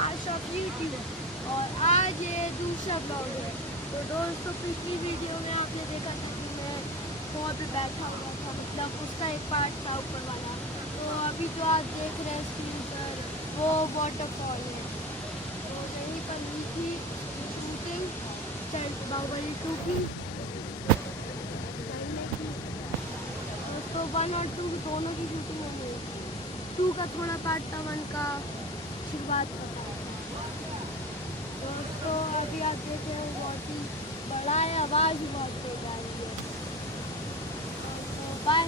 आशा प्रीति और आज ये दूसरा ब्लॉग है। तो दोस्तों पिछली वीडियो में आपने देखा था कि मैं वहाँ पे बैठा हुआ था, मतलब उसका एक पार्ट था ऊपर वाला। तो अभी जो आप देख रहे हैं स्क्रीन पर वो वाटरफॉल है। तो यहीं पर हुई थी शूटिंग बाहुबली 2 की। दोस्तों 1 और 2 दोनों की शूटिंग हो गई। 2 का थोड़ा पार्ट था, 1 का शुरुआत का। दोस्तों अभी आप देख रहे हैं बहुत ही बड़ा है, आवाज़ भी बहुत तेज आ रही है। तो बाय।